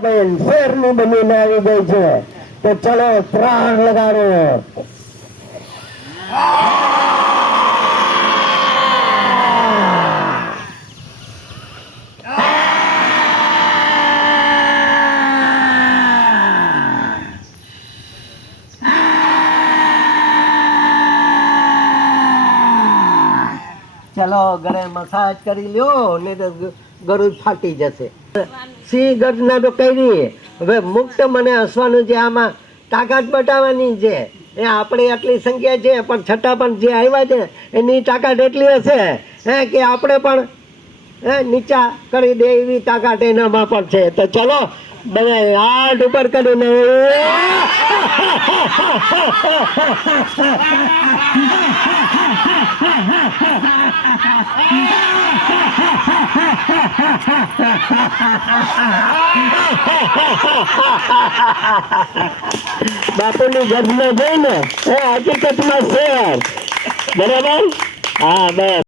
બેન શેરની બનીને આવી ગઈ છે તો ચલો ત્રાણ લગાડો. ચલો ઘરે મસાજ કરી લ્યો ને તો ગળું ફાટી જશે. સિંહ ગર્જના તો કરી, હવે મુક્ત મને હસવાનું છે, આમાં તાકાત બતાવવાની છે. એ આપણે આટલી સંખ્યા છે પણ છતાં પણ જે આવ્યા છે એની તાકાત એટલી હશે કે આપણે પણ નીચા કરી દે એવી તાકાત એનામાં પણ છે. તો ચલો બધા હાથ ઉપર કરીને બાપુની ગર્જના જોઈને હકીકતમાં છે. બરાબર? હા બસ.